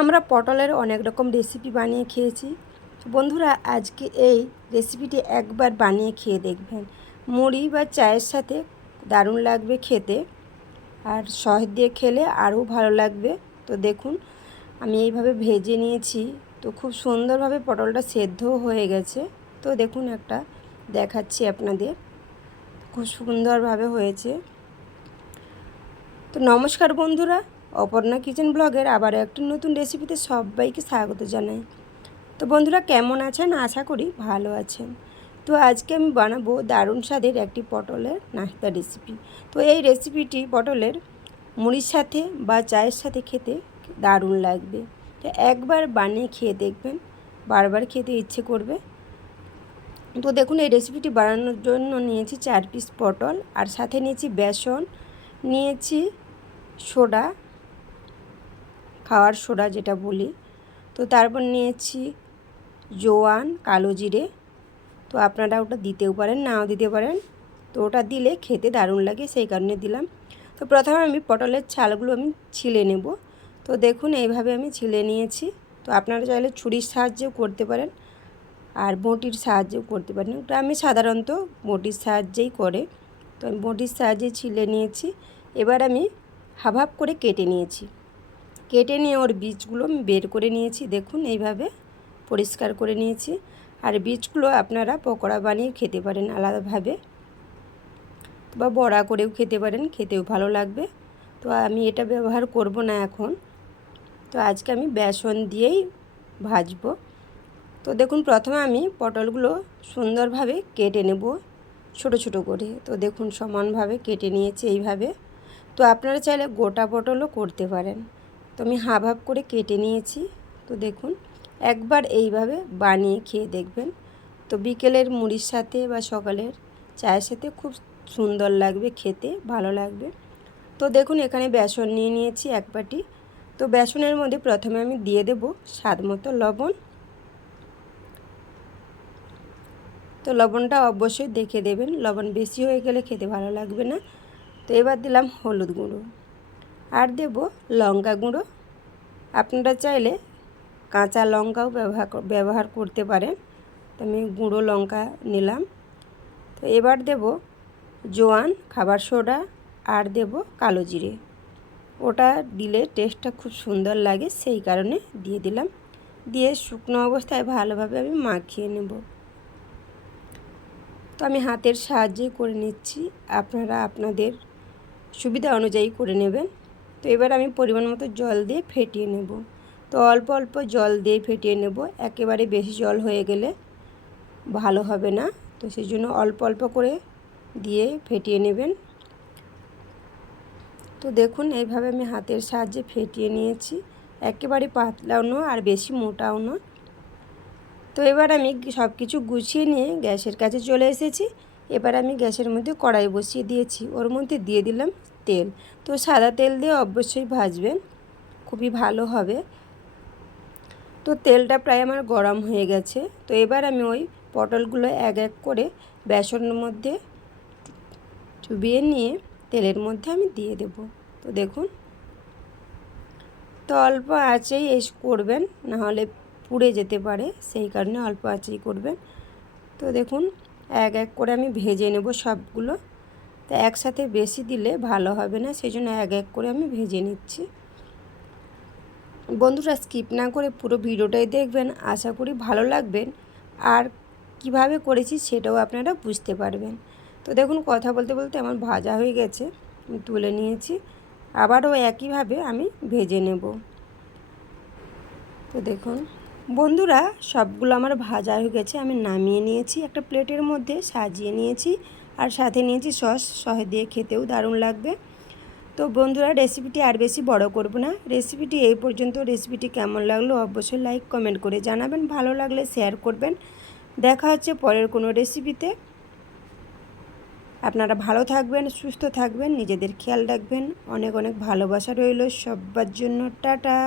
আমরা পটলের অনেক রকম রেসিপি বানিয়ে খেয়েছি। বন্ধুরা, আজকে এই রেসিপিটি একবার বানিয়ে খেয়ে দেখবেন। মুড়ি বা চায়ের সাথে দারুণ লাগবে খেতে আর সস দিয়ে খেলে আরও ভালো লাগবে। তো দেখুন, আমি এইভাবে ভেজে নিয়েছি। তো খুব সুন্দরভাবে পটলটা সেদ্ধও হয়ে গেছে। তো দেখুন একটা দেখাচ্ছি আপনাদের। খুব সুন্দরভাবে হয়েছে। তো নমস্কার বন্ধুরা অপর্ণা কিচেন ব্লগের আবার একটি নতুন রেসিপিতে সবাইকে স্বাগত জানাই। তো বন্ধুরা, কেমন আছেন? আশা করি ভালো আছেন। তো আজকে আমি বানাবো দারুণ স্বাদের একটি পটলের নাস্তা রেসিপি। তো এই রেসিপিটি পটলের মুড়ির সাথে বা চায়ের সাথে খেতে দারুণ লাগবে। তো একবার বানিয়ে খেয়ে দেখবেন, বারবার খেতে ইচ্ছে করবে। তো দেখুন, এই রেসিপিটি বানানোর জন্য নিয়েছি চার পিস পটল, আর সাথে নিয়েছি বেসন, নিয়েছি সোডা খাওয়ার সোডা যেটা বলি। তো তারপর নিয়েছি জোয়ান, কালো জিরে। তো আপনারা ওটা দিতেও পারেন, নাও দিতে পারেন। তো ওটা দিলে খেতে দারুণ লাগে, সেই কারণে দিলাম। তো প্রথমে আমি পটলের ছালগুলো আমি ছিলে নেব। তো দেখুন এইভাবে আমি ছিলে নিয়েছি। তো আপনারা চাইলে ছুরির সাহায্যেও করতে পারেন আর বটির সাহায্যেও করতে পারেন। ওটা আমি সাধারণত বটির সাহায্যেই করে। তো আমি বটির সাহায্যে ছিলে নিয়েছি। এবার আমি হাফ হাফ করে কেটে নিয়েছি। কেটে নিয়ে ওর বীজগুলো আমি বের করে নিয়েছি, দেখুন এইভাবে পরিষ্কার করে নিয়েছি। আর বীজগুলো আপনারা পকোড়া বানিয়ে খেতে পারেন আলাদাভাবে বা বড়া করেও খেতে পারেন, খেতেও ভালো লাগবে। তো আমি এটা ব্যবহার করব না এখন। তো আজকে আমি বেসন দিয়েই ভাজব। তো দেখুন, প্রথমে আমি পটলগুলো সুন্দরভাবে কেটে নেব, ছোট ছোট করে। তো দেখুন, সমানভাবে কেটে নিয়েছি এইভাবে। তো আপনারা চাইলে গোটা পটলও করতে পারেন। তো আমি হাফ হাফ করে কেটে নিয়েছি। তো দেখুন, একবার এইভাবে বানিয়ে খেয়ে দেখবেন। তো বিকেলের মুড়ির সাথে বা সকালের চায়ের সাথে খুব সুন্দর লাগবে, খেতে ভালো লাগবে। তো দেখুন, এখানে বেসন নিয়ে নিয়েছি এক বাটি। তো বেসনের মধ্যে প্রথমে আমি দিয়ে দেব স্বাদ মতো লবণ। তো লবণটা অবশ্যই দেখে দেবেন। লবণ বেশি হয়ে গেলে খেতে ভালো লাগবে না। তো এবার দিলাম হলুদ গুঁড়ো। আর দেব লঙ্কা গুঁড়ো। আপনারা চাইলে কাঁচা লঙ্কাও ব্যবহার ব্যবহার করতে পারেন। তো আমি গুঁড়ো লঙ্কা নিলাম। তো এবার দেব জোয়ান খাবার সোডা আর দেব কালো জিরে। ওটা দিলে টেস্টটা খুব সুন্দর লাগে, সেই কারণে দিয়ে দিলাম। দিয়ে শুকনো অবস্থায় ভালোভাবে আমি মাখিয়ে নেব। তো আমি হাতের সাহায্যে করে নিচ্ছি। আপনারা আপনাদের সুবিধা অনুযায়ী করে নেবেন। তো এবার আমি পরিমাণ মতো জল দিয়ে ফেটিয়ে নেব। তো অল্প অল্প জল দিয়ে ফেটিয়ে নেব। একেবারে বেশি জল হয়ে গেলে ভালো হবে না। তো সেই জন্য অল্প অল্প করে দিয়ে ফেটিয়ে নেবেন। তো দেখুন, এইভাবে আমি হাতের সাহায্যে ফেটিয়ে নিয়েছি। একেবারে পাতলাও নয় আর বেশি মোটাও নয়। তো এবার আমি সব কিছু গুছিয়ে নিয়ে গ্যাসের কাছে চলে এসেছি। এবার আমি গ্যাসের মধ্যে কড়াই বসিয়ে দিয়েছি। ওর মধ্যে দিয়ে দিলাম তেল। তো সাদা তেল দিয়ে অবশ্যই ভাজবেন, খুবই ভালো হবে। তো তেলটা প্রায় আমার গরম হয়ে গেছে। তো এবার আমি ওই পটলগুলো এক এক করে বেসনের মধ্যে চুবিয়ে নিয়ে তেলের মধ্যে আমি দিয়ে দেব। তো দেখুন, তো অল্প আঁচেই এস করবেন নাহলে পুড়ে যেতে পারে, সেই কারণে অল্প আঁচেই করবেন। তো দেখুন, এক এক করে আমি ভেজে নেব সবগুলো। তো একসাথে বেশি দিলে ভালো হবে না সেই জন্য এক এক করে আমি ভেজে নিচ্ছি। বন্ধুরা স্কিপ না করে পুরো ভিডিওটাই দেখবেন, আশা করি ভালো লাগবেন আর কীভাবে করেছি সেটাও আপনারা বুঝতে পারবেন। তো দেখুন, কথা বলতে বলতে আমার ভাজা হয়ে গেছে, আমি তুলে নিয়েছি। আবারও একইভাবে আমি ভেজে নেব। তো দেখুন, বন্ধুরা, সবগুলো আমার ভাজা হয়ে গেছে, আমি নামিয়ে নিয়েছি, একটা প্লেটের মধ্যে সাজিয়ে নিয়েছি। আর সাথে নিয়েছি সস সহে দিয়ে খেতেও দারুণ লাগবে। তো বন্ধুরা রেসিপিটি আর বেশি বড় করব না। রেসিপিটি এই পর্যন্ত রেসিপিটি কেমন লাগল অবশ্যই লাইক কমেন্ট করে জানাবেন। ভালো লাগলে শেয়ার করবেন। দেখা হচ্ছে পরের কোনো রেসিপিতে আপনারা ভালো থাকবেন, সুস্থ থাকবেন, নিজেদের খেয়াল রাখবেন। অনেক অনেক ভালোবাসা রইল সবার জন্য। টাটা!